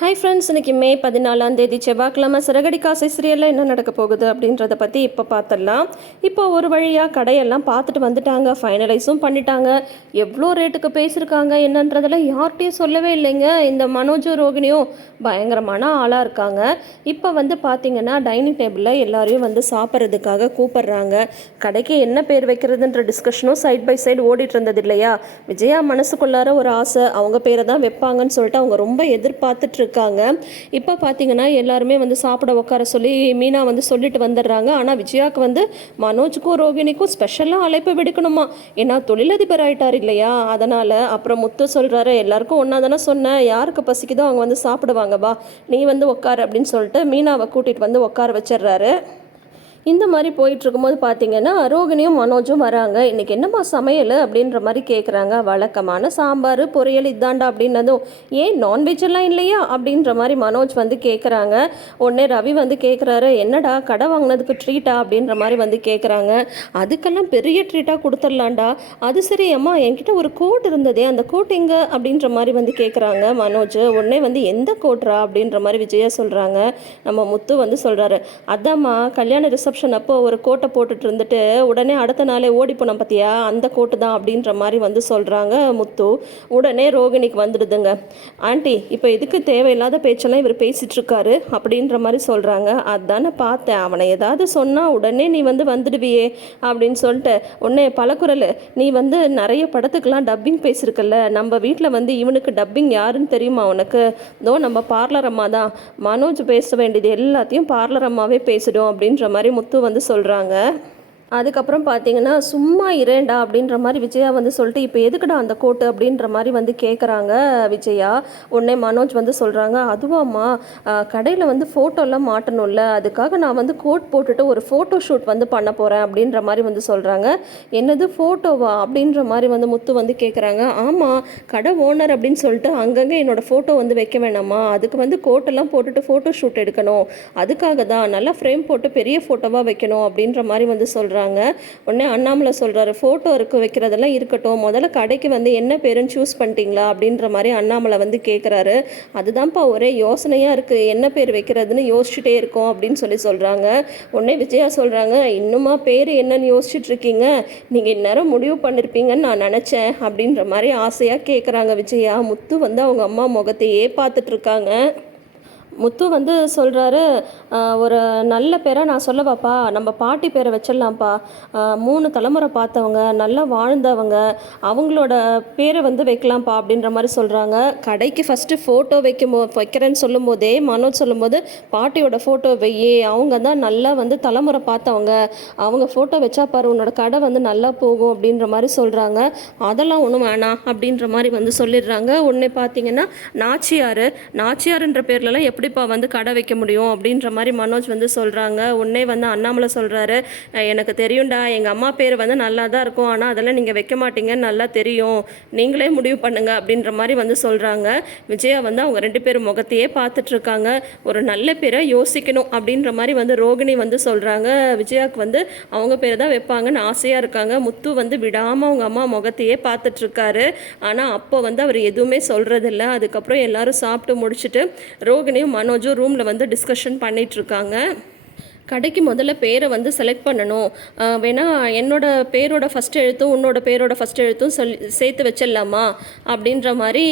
Hi friends இன்னைக்கு மே பதினாலாம் தேதி செவ்வாய்க்கிழமை சிறகடி காசை சீரியலில் என்ன நடக்க போகுது அப்படின்றத பற்றி இப்போ பார்த்துடலாம் இப்போ ஒரு வழியாக கடையெல்லாம் பார்த்துட்டு வந்துட்டாங்க ஃபைனலைஸும் பண்ணிட்டாங்க. எவ்வளோ ரேட்டுக்கு பேசியிருக்காங்க என்னன்றதெல்லாம் யார்கிட்டையும் சொல்லவே இல்லைங்க. இந்த மனோஜும் ரோகிணியும் பயங்கரமான ஆளாக இருக்காங்க. இப்போ வந்து பார்த்திங்கன்னா டைனிங் டேபிளில் எல்லாரையும் வந்து சாப்பிட்றதுக்காக கூப்பிட்றாங்க. கடைக்கு என்ன பேர் வைக்கிறதுன்ற டிஸ்கஷனும் சைட் பை சைடு ஓடிட்டு இருந்தது இல்லையா? விஜயா மனசுக்குள்ளார ஒரு ஆசை. அவங்க பேரை தான் வைப்பாங்கன்னு சொல்லிட்டு அவங்க ரொம்ப எதிர்பார்த்துட்டு இருக்காங்க. இப்போ பார்த்தீங்கன்னா எல்லாருமே வந்து சாப்பிட உட்கார சொல்லி மீனா வந்து சொல்லிட்டு வந்துடுறாங்க. ஆனால் விஜயாவுக்கு வந்து மனோஜுக்கும் ரோகிணிக்கும் ஸ்பெஷலாக அழைப்பு விடுக்கணுமா? ஏன்னா தொழிலதிபர் ஆயிட்டார் இல்லையா? அதனால் அப்புறம் முத்து சொல்கிறாரு எல்லாருக்கும் ஒன்றா தானே சொன்னேன். யாருக்கு பசிக்குதோ அவங்க வந்து சாப்பிடுவாங்க வா. நீ வந்து உட்காரு அப்படின்னு சொல்லிட்டு மீனாவை கூட்டிகிட்டு வந்து உட்கார வச்சிடுறாரு. இந்த மாதிரி போயிட்டுருக்கும்போது பார்த்தீங்கன்னா ரோகிணியும் மனோஜும் வராங்க. இன்றைக்கி என்னம்மா சமையல்? அப்படின்ற மாதிரி கேட்குறாங்க வழக்கமான சாம்பார் பொரியல் இதாண்டா அப்படின்னதும் ஏன் நான்வெஜ் எல்லாம் இல்லையா? அப்படின்ற மாதிரி மனோஜ் வந்து கேட்குறாங்க உடனே ரவி வந்து கேட்குறாரு என்னடா கடை வாங்கினதுக்கு ட்ரீட்டா அப்படின்ற மாதிரி வந்து கேட்குறாங்க அதுக்கெல்லாம் பெரிய ட்ரீட்டாக கொடுத்துடலாம்டா. அது சரி அம்மா என்கிட்ட ஒரு கோட் இருந்ததே. அந்த கோட் எங்கே? அப்படின்ற மாதிரி வந்து கேட்குறாங்க மனோஜ். உடனே வந்து எந்த கோட்ரா அப்படின்ற மாதிரி விஜயா சொல்கிறாங்க நம்ம முத்து வந்து சொல்கிறாரு அதாம்மா கல்யாண ரிசப்ஷன் அப்போ ஒரு கோட்டை போட்டுட்டு இருந்துட்டு உடனே அடுத்த நாளே ஓடி போனோம் பார்த்தியா அந்த கோட்டு தான் அப்படின்ற மாதிரி வந்து சொல்கிறாங்க முத்து. உடனே ரோகிணிக்கு வந்துடுதுங்க. ஆண்டி இப்போ எதுக்கு தேவையில்லாத பேச்செல்லாம் இவர் பேசிகிட்ருக்காரு அப்படின்ற மாதிரி சொல்கிறாங்க அதானே பார்த்தேன். அவனை ஏதாவது சொன்னால் உடனே நீ வந்து வந்துடுவியே அப்படின்னு சொல்லிட்டு உடனே பலக்குரல் நீ வந்து நிறைய படத்துக்கெல்லாம் டப்பிங் பேசியிருக்கல நம்ம வீட்டில் வந்து இவனுக்கு டப்பிங் யாருன்னு தெரியுமா உனக்கு? தோ நம்ம பார்லர் அம்மா தான். மனோஜ் பேச வேண்டியது எல்லாத்தையும் பார்லர் அம்மாவே பேசிடும் அப்படின்ற மாதிரி முத்து வந்து சொல்கிறாங்க அதுக்கப்புறம் பார்த்தீங்கன்னா சும்மா இரேண்டா அப்படின்ற மாதிரி விஜயா வந்து சொல்லிட்டு இப்போ எதுக்குடா அந்த கோட்டு? அப்படின்ற மாதிரி வந்து கேட்குறாங்க விஜயா. உடனே மனோஜ் வந்து சொல்கிறாங்க அதுவாம்மா கடையில் வந்து ஃபோட்டோலாம் மாட்டணும்ல. அதுக்காக நான் வந்து கோட் போட்டுட்டு ஒரு ஃபோட்டோ ஷூட் வந்து பண்ண போகிறேன் அப்படின்ற மாதிரி வந்து சொல்கிறாங்க என்னது ஃபோட்டோவா அப்படின்ற மாதிரி வந்து முத்து வந்து கேட்குறாங்க ஆமாம் கடை ஓனர் அப்படின்னு சொல்லிட்டு அங்கங்கே என்னோடய ஃபோட்டோ வந்து வைக்க வேணாமா அதுக்கு வந்து கோட்டெல்லாம் போட்டுட்டு ஃபோட்டோ ஷூட் எடுக்கணும். அதுக்காக தான். நல்லா ஃப்ரேம் போட்டு பெரிய ஃபோட்டோவாக வைக்கணும் அப்படின்ற மாதிரி வந்து சொல்கிறாங்க உடனே அண்ணாமலை சொல்கிறாரு ஃபோட்டோ இருக்க வைக்கிறதெல்லாம் இருக்கட்டும். முதல்ல கடைக்கு வந்து என்ன பேருன்னு சூஸ் பண்ணிட்டீங்களா? அப்படின்ற மாதிரி அண்ணாமலை வந்து கேட்குறாரு அதுதான்ப்பா ஒரே யோசனையாக இருக்குது என்ன பேர் வைக்கிறதுன்னு யோசிச்சுட்டே இருக்கோம் அப்படின்னு சொல்லி சொல்கிறாங்க உடனே விஜயா சொல்கிறாங்க இன்னுமா பேர் என்னன்னு யோசிச்சுட்டு இருக்கீங்க நீங்கள் இந்நேரம் முடிவு பண்ணியிருப்பீங்கன்னு நான் நினச்சேன் அப்படின்ற மாதிரி ஆசையாக கேட்குறாங்க விஜயா. முத்து வந்து அவங்க அம்மா முகத்தையே பார்த்துட்ருக்காங்க. முத்து வந்து சொல்கிறாரு ஒரு நல்ல பேரை நான் சொல்லவாப்பா நம்ம பாட்டி பேரை வச்சிடலாம்ப்பா. மூணு தலைமுறை பார்த்தவங்க நல்லா வாழ்ந்தவங்க அவங்களோட பேரை வந்து வைக்கலாம்ப்பா அப்படின்ற மாதிரி சொல்கிறாங்க கடைக்கு ஃபஸ்ட்டு ஃபோட்டோ வைக்கும் வைக்கிறேன்னு சொல்லும்போதே மனோஜ் சொல்லும்போது பாட்டியோட ஃபோட்டோ வையே அவங்க தான் நல்லா வந்து தலைமுறை பார்த்தவங்க. அவங்க ஃபோட்டோ வச்சா பாரு உன்னோட கடை வந்து நல்லா போகும் அப்படின்ற மாதிரி சொல்கிறாங்க அதெல்லாம் ஒன்றும் வேணாம் அப்படின்ற மாதிரி வந்து சொல்லிடுறாங்க. உடனே பார்த்தீங்கன்னா நாச்சியார். நாச்சியாருன்ற பேர்லலாம் கண்டிப்பாக வந்து கடை வைக்க முடியும் அப்படின்ற மாதிரி மனோஜ் வந்து சொல்கிறாங்க உடனே வந்து அண்ணாமலை சொல்கிறாரு எனக்கு தெரியும்டா எங்கள் அம்மா பேர் வந்து நல்லா தான் இருக்கும். ஆனால் அதெல்லாம் நீங்கள் வைக்க மாட்டீங்கன்னு நல்லா தெரியும். நீங்களே முடிவு பண்ணுங்க அப்படின்ற மாதிரி வந்து சொல்கிறாங்க விஜயா வந்து அவங்க ரெண்டு பேரும் முகத்தையே பார்த்துட்ருக்காங்க ஒரு நல்ல பேரை யோசிக்கணும் அப்படின்ற மாதிரி வந்து ரோகிணி வந்து சொல்கிறாங்க விஜயாவுக்கு வந்து அவங்க பேர் தான் வைப்பாங்கன்னு ஆசையாக இருக்காங்க. முத்து வந்து விடாமல் அவங்க அம்மா முகத்தையே பார்த்துட்ருக்காரு ஆனால் அப்போ வந்து அவர் எதுவுமே சொல்கிறதில்ல அதுக்கப்புறம் எல்லாரும் சாப்பிட்டு முடிச்சுட்டு ரோகிணியும் மனோஜும் ரூமில் வந்து டிஸ்கஷன் பண்ணிகிட்ருக்காங்க கடைக்கு முதல்ல பேரை வந்து செலக்ட் பண்ணணும். வேணால் வேணா என்னோட பேரோட ஃபஸ்ட் எழுத்தும் உன்னோட பேரோட ஃபஸ்ட் எழுத்தும் சொல்லி சேர்த்து வச்சிடலாமா? அப்படின்ற மாதிரி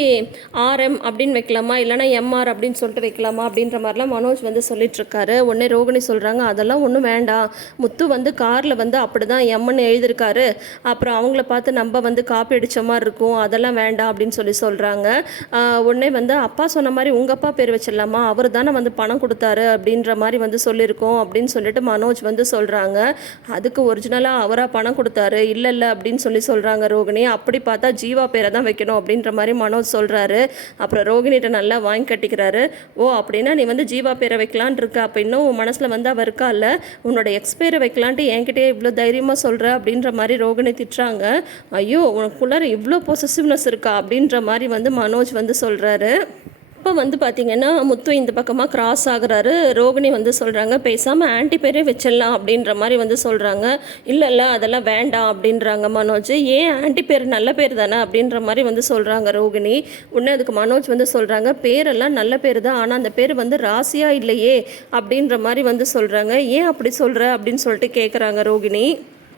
ஆர்எம் அப்படின்னு வைக்கலாமா? இல்லைனா எம்ஆர் அப்படின்னு சொல்லிட்டு வைக்கலாமா? அப்படின்ற மாதிரிலாம் மனோஜ் வந்து சொல்லிட்டுருக்காரு. உடனே ரோகிணி சொல்கிறாங்க அதெல்லாம் ஒன்றும் வேண்டாம். முத்து வந்து காரில் வந்து அப்படி தான் எம்னு எழுதியிருக்காரு. அப்புறம் அவங்கள பார்த்து நம்ம வந்து காப்பி அடித்த மாதிரி இருக்கும். அதெல்லாம் வேண்டாம் அப்படின்னு சொல்லி சொல்கிறாங்க உடனே வந்து அப்பா சொன்ன மாதிரி உங்கள் அப்பா பேர் வச்சிடலாமா? அவர் தானே வந்து பணம் கொடுத்தாரு அப்படின்ற மாதிரி வந்து சொல்லியிருக்கோம் அப்படின்னு அப்படின்னு சொல்லிட்டு மனோஜ் வந்து சொல்கிறாங்க அதுக்கு ஒரிஜினலாக அவராக பணம் கொடுத்தாரு. இல்லை இல்லை அப்படின்னு சொல்லி சொல்கிறாங்க ரோகிணி. அப்படி பார்த்தா ஜீவா பேரை தான் வைக்கணும் அப்படின்ற மாதிரி மனோஜ் சொல்கிறாரு அப்புறம் ரோகிணிகிட்ட நல்லா வாங்கி கட்டிக்கிறாரு. ஓ அப்படின்னா நீ வந்து ஜீவா பேரை வைக்கலான் இருக்க. அப்போ இன்னும் உன் மனசில் வந்து அவர் இருக்கா? இல்லை உன்னோட எக்ஸ் பேரை வைக்கலான்ட்டு என்கிட்டயே இவ்வளோ தைரியமாக சொல்கிற அப்படின்ற மாதிரி ரோகிணி திட்டுறாங்க. ஐயோ உனக்குள்ளார இவ்வளோ பொசசிவ்னஸ் இருக்கா? அப்படின்ற மாதிரி வந்து மனோஜ் வந்து சொல்கிறாரு அப்போ வந்து பார்த்திங்கன்னா முத்து இந்த பக்கமாக கிராஸ் ஆகுறாரு. ரோகிணி வந்து சொல்கிறாங்க பேசாமல் ஆன்டி பேரே வச்சிடலாம் அப்படின்ற மாதிரி வந்து சொல்கிறாங்க இல்லை இல்லை அதெல்லாம் வேண்டாம் அப்படின்றாங்க மனோஜ். ஏன் ஆன்டி பேர் நல்ல பேர் தானே? அப்படின்ற மாதிரி வந்து சொல்கிறாங்க ரோகிணி. உடனே அதுக்கு மனோஜ் வந்து சொல்கிறாங்க பேரெல்லாம் நல்ல பேர் தான். ஆனால் அந்த பேர் வந்து ராசியாக இல்லையே அப்படின்ற மாதிரி வந்து சொல்கிறாங்க ஏன் அப்படி சொல்கிற அப்படின்னு சொல்லிட்டு கேட்குறாங்க ரோகிணி.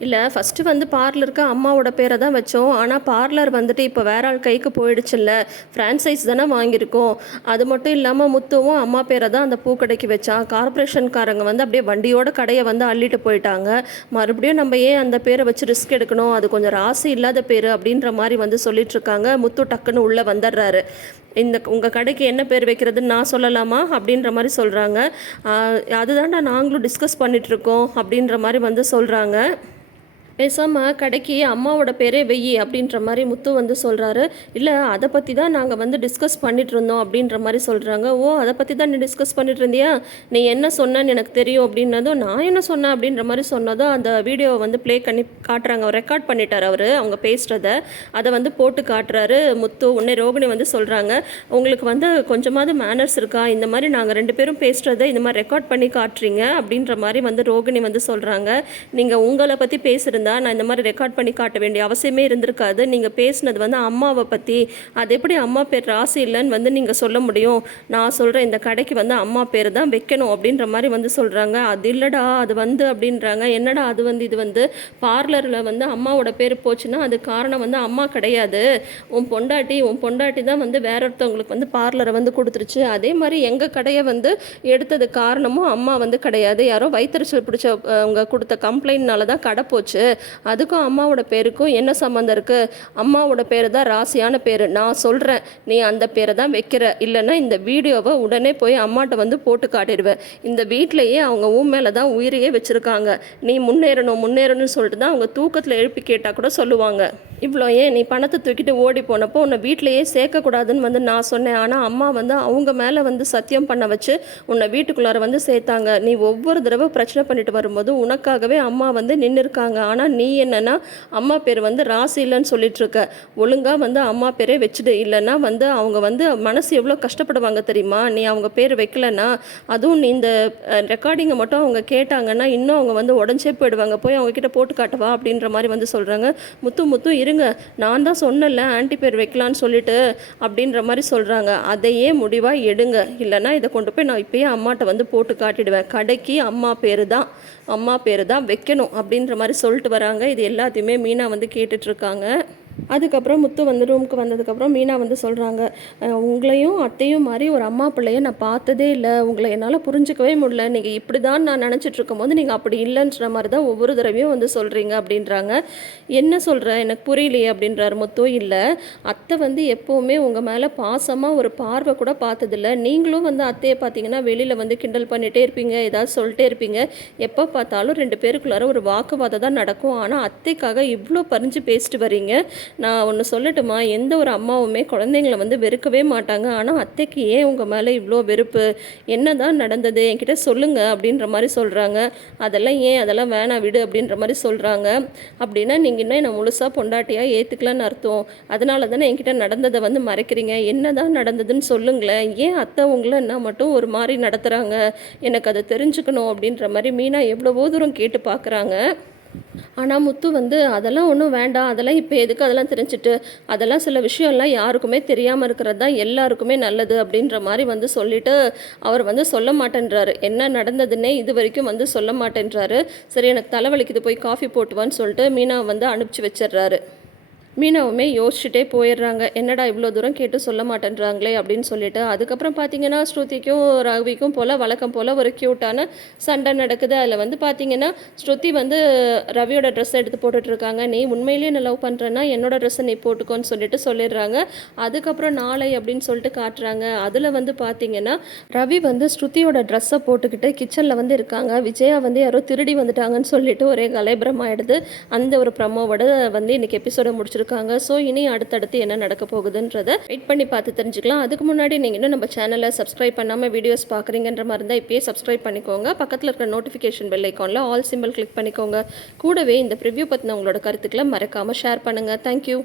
இல்லை ஃபஸ்ட்டு வந்து பார்லருக்கு அம்மாவோட பேரை தான் வச்சோம். ஆனால் பார்லர் வந்துட்டு இப்போ வேற ஆள் கைக்கு போயிடுச்சுல்ல. ஃப்ரான்சைஸ் தானே வாங்கியிருக்கோம். அது மட்டும் இல்லாமல் முத்துவும் அம்மா பேரை தான் அந்த பூக்கடைக்கு வச்சான். கார்ப்பரேஷன்காரங்க வந்து அப்படியே வண்டியோட கடையை வந்து அள்ளிட்டு போயிட்டாங்க. மறுபடியும் நம்ம ஏன் அந்த பேரை வச்சு ரிஸ்க் எடுக்கணும்? அது கொஞ்சம் ராசி இல்லாத பேர் அப்படின்ற மாதிரி வந்து சொல்லிட்டு இருக்காங்க முத்து டக்குன்னு உள்ளே வந்துடுறாரு. இந்த உங்கள் கடைக்கு என்ன பேர் வைக்கிறதுன்னு நான் சொல்லலாமா? அப்படின்ற மாதிரி சொல்கிறாங்க அதுதான்டா நாங்களும் டிஸ்கஸ் பண்ணிகிட்ருக்கோம் அப்படின்ற மாதிரி வந்து சொல்கிறாங்க பேசாமல் கடைக்கு அம்மாவோட பேரே வெயி அப்படின்ற மாதிரி முத்து வந்து சொல்கிறாரு இல்லை அதை பற்றி தான் நாங்கள் வந்து டிஸ்கஸ் பண்ணிட்டு இருந்தோம் அப்படின்ற மாதிரி சொல்கிறாங்க ஓ அதை பற்றி தான் நீ டிஸ்கஸ் பண்ணிட்டு இருந்தியா? நீ என்ன சொன்னேன்னு எனக்கு தெரியும் அப்படின்னதும் நான் என்ன சொன்னேன் அப்படின்ற மாதிரி சொன்னதும் அந்த வீடியோவை வந்து ப்ளே பண்ணி காட்டுறாங்க. ரெக்கார்ட் பண்ணிட்டார் அவர் அவங்க பேசுகிறத அதை வந்து போட்டு காட்டுறாரு முத்து. உன்னை ரோகிணி வந்து சொல்கிறாங்க உங்களுக்கு வந்து கொஞ்சமாவது மேனர்ஸ் இருக்கா? இந்த மாதிரி நாங்கள் ரெண்டு பேரும் பேசுகிறத இந்த மாதிரி ரெக்கார்ட் பண்ணி காட்டுறீங்க அப்படின்ற மாதிரி வந்து ரோகிணி வந்து சொல்கிறாங்க நீங்கள் உங்களை பற்றி பேசுகிறதா நான் இந்த மாதிரி ரெக்கார்ட் பண்ணி காட்ட வேண்டிய அவசியமே இருந்திருக்காது. நீங்கள் பேசினது வந்து அம்மாவை பற்றி அது எப்படி அம்மா பேர் ராசி இல்லைன்னு வந்து நீங்கள் சொல்ல முடியும். நான் சொல்கிறேன் இந்த கடைக்கு வந்து அம்மா பேர் தான் வைக்கணும் அப்படின்ற மாதிரி வந்து சொல்கிறாங்க அது இல்லைடா அது வந்து அப்படின்றாங்க. என்னடா அது வந்து இது வந்து பார்லரில் வந்து அம்மாவோட பேர் போச்சுன்னா அது காரணம் வந்து அம்மா கிடையாது. உன் பொண்டாட்டி உன் பொண்டாட்டி தான் வந்து வேற ஒருத்தவங்களுக்கு வந்து பார்லரை வந்து கொடுத்துருச்சு. அதே மாதிரி எங்கள் கடையை வந்து எடுத்தது காரணமும் அம்மா வந்து கிடையாது. யாரோ வைத்தறிச்சல் பிடிச்ச அவங்க கொடுத்த கம்ப்ளைண்ட்னால தான் கடை போச்சு. அதுக்கும் அம்மாவோட பேருக்கும் என்ன சம்மந்தம் இருக்குது அம்மாவோட பேர் தான் ராசியான பேர். நான் சொல்கிறேன் நீ அந்த பேரை தான் வைக்கிற. இல்லைன்னா இந்த வீடியோவை உடனே போய் அம்மாட்ட வந்து போட்டு காட்டிடுவேன் இந்த வீட்டிலையே அவங்க மேலே தான் உயிரையே வச்சுருக்காங்க. நீ முன்னேறணும் முன்னேறணும்னு சொல்லிட்டு தான் அவங்க தூக்கத்தில் எழுப்பி கேட்டால் கூட சொல்லுவாங்க. இவ்வளோ ஏன் நீ பணத்தை தூக்கிட்டு ஓடி போனப்போ உன்னை வீட்டிலையே சேர்க்கக்கூடாதுன்னு வந்து நான் சொன்னேன். ஆனால் அம்மா வந்து அவங்க மேலே வந்து சத்தியம் பண்ண வச்சு உன்னை வீட்டுக்குள்ளார வந்து சேர்த்தாங்க. நீ ஒவ்வொரு தடவை பிரச்சனை பண்ணிட்டு வரும்போது உனக்காகவே அம்மா வந்து நின்று இருக்காங்க ஆனால் நீ என்னன்னா அம்மா பேர் வந்து ராசி இல்லைன்னு சொல்லிட்டு இருக்க ஒழுங்காக வந்து அம்மா பேரே வச்சுடு. இல்லைன்னா வந்து அவங்க வந்து மனசு எவ்வளோ கஷ்டப்படுவாங்க தெரியுமா? நீ அவங்க பேர் வைக்கலன்னா அதுவும் நீ இந்த ரெக்கார்டிங்கை மட்டும் அவங்க கேட்டாங்கன்னா இன்னும் அவங்க வந்து உடஞ்சே போயிடுவாங்க. போய் அவங்க கிட்ட போட்டு காட்டவா அப்படின்ற மாதிரி வந்து சொல்கிறாங்க முத்து முத்து இருங்க நான் தான் சொன்னல ஆன்டி பேர் வைக்கலான்னு சொல்லிட்டு அப்படின்ற மாதிரி சொல்கிறாங்க அதையே முடிவாக எடுங்க. இல்லைன்னா இதை கொண்டு போய் நான் இப்போயே அம்மாட்ட வந்து போட்டு காட்டிடுவேன். கடைக்கு அம்மா பேர் தான். அம்மா பேர் தான் வைக்கணும் அப்படின்ற மாதிரி சொல்லிட்டு வராங்க. இது எல்லாத்தையுமே மீனா வந்து கேட்டுட்ருக்காங்க அதுக்கப்புறம் முத்து வந்து ரூமுக்கு வந்ததுக்கப்புறம் மீனா வந்து சொல்கிறாங்க உங்களையும் அத்தையும் மாதிரி ஒரு அம்மா பிள்ளைய நான் பார்த்ததே இல்லை. உங்களை என்னால் புரிஞ்சுக்கவே முடியல. நீங்கள் இப்படி தான் நான் நினச்சிட்டு இருக்கும்போது நீங்கள் அப்படி இல்லைன்ற மாதிரி தான் ஒவ்வொரு தடவையும் வந்து சொல்கிறீங்க அப்படின்றாங்க. என்ன சொல்கிற எனக்கு புரியலையே அப்படின்றாரு முத்து. இல்லை அத்தை வந்து எப்போவுமே உங்கள் மேலே பாசமாக ஒரு பார்வை கூட பார்த்ததில்ல. நீங்களும் வந்து அத்தையை பார்த்தீங்கன்னா வெளியில் வந்து கிண்டல் பண்ணிகிட்டே இருப்பீங்க ஏதாவது சொல்லிட்டே இருப்பீங்க. எப்போ பார்த்தாலும் ரெண்டு பேருக்குள்ளார ஒரு வாக்குவாதம் தான் நடக்கும். ஆனால் அத்தைக்காக இவ்வளோ பறிஞ்சு பேசிட்டு வரீங்க. நான் ஒன்று சொல்லட்டுமா? எந்த ஒரு அம்மாவுமே குழந்தைங்கள வந்து வெறுக்கவே மாட்டாங்க. ஆனால் அத்தைக்கு ஏன் உங்கள் மேலே இவ்வளோ வெறுப்பு? என்ன தான் நடந்தது? என்கிட்ட சொல்லுங்கள் அப்படின்ற மாதிரி சொல்கிறாங்க அதெல்லாம் ஏன்? அதெல்லாம் வேணாம் விடு அப்படின்ற மாதிரி சொல்கிறாங்க அப்படின்னா நீங்கள் இன்னும் என்னை முழுசாக பொண்டாட்டியாக ஏற்றுக்கலான்னு அர்த்தம். அதனால தானே என்கிட்ட நடந்ததை வந்து மறைக்கிறீங்க. என்ன தான் நடந்ததுன்னு சொல்லுங்களேன். ஏன் அத்தை உங்களை என்ன மட்டும் ஒரு மாதிரி நடத்துகிறாங்க எனக்கு அதை தெரிஞ்சுக்கணும் அப்படின்ற மாதிரி மீனா எவ்வளவோ தூரம் கேட்டு பார்க்குறாங்க. ஆனால் முத்து வந்து அதெல்லாம் ஒன்றும் வேண்டாம். அதெல்லாம் இப்போ எதுக்கு அதெல்லாம் தெரிஞ்சுட்டு? அதெல்லாம் சில விஷயம்லாம் யாருக்குமே தெரியாமல் இருக்கிறது தான் எல்லாருக்குமே நல்லது. அப்படின்ற மாதிரி வந்து சொல்லிட்டு அவர் வந்து சொல்ல மாட்டேன்றாரு. என்ன நடந்ததுன்னே இது வரைக்கும் வந்து சொல்ல மாட்டேன்றாரு. சரி எனக்கு தலைவலிக்குது போய் காஃபி போட்டுவான்னு சொல்லிட்டு மீனா வந்து அனுப்பிச்சி வச்சிடுறாரு. மீனவுமே யோசிச்சுட்டே போயிடுறாங்க. என்னடா இவ்வளோ தூரம் கேட்டு சொல்ல மாட்டேன்றாங்களே? அப்படின்னு சொல்லிட்டு அதுக்கப்புறம் பார்த்தீங்கன்னா ஸ்ருதிக்கும் ரவிக்கும் போல் வழக்கம் போல் ஒரு க்யூட்டான சண்டை நடக்குது. அதில் வந்து பார்த்தீங்கன்னா ஸ்ருதி வந்து ரவியோட ட்ரெஸ் எடுத்து போட்டுட்ருக்காங்க. நீ உண்மையிலேயே நான் லவ் பண்ணுறேன்னா என்னோட ட்ரெஸ்ஸை நீ போட்டுக்கோன்னு சொல்லிட்டு சொல்லிடுறாங்க. அதுக்கப்புறம் நாளை அப்படின்னு சொல்லிட்டு காட்டுறாங்க. அதில் வந்து பார்த்தீங்கன்னா ரவி வந்து ஸ்ருதியோட ட்ரெஸ்ஸை போட்டுக்கிட்டு கிச்சனில் வந்து இருக்காங்க. விஜயா வந்து யாரோ திருடி வந்துட்டாங்கன்னு சொல்லிட்டு ஒரே கலைபரம் ஆயிடுது அந்த ஒரு ப்ரமோவோட வந்து இன்னைக்கு எபிசோட வச்சுருக்காங்க. ஸோ இனி அடுத்தடுத்து என்ன நடக்க போகுதுன்றதை வெயிட் பண்ணி பார்த்து தெரிஞ்சுக்கலாம். அதுக்கு முன்னாடி நீங்கள் இன்னும் நம்ம சேனலை சப்ஸ்கிரைப் பண்ணாமல் வீடியோஸ் பார்க்குறீங்கன்ற மாதிரி இருந்தால் இப்பயே சப்ஸ்கிரைப் பண்ணிக்கோங்க. பக்கத்தில் இருக்கிற நோட்டிஃபிகேஷன் பெல் ஐக்கானில் ஆல் சிம்பிள் கிளிக் பண்ணிக்கோங்க. கூடவே இந்த ப்ரிவ்யூ பற்றின உங்களோட கருத்துக்களை மறக்காமல் ஷேர் பண்ணுங்கள் தேங்க்யூ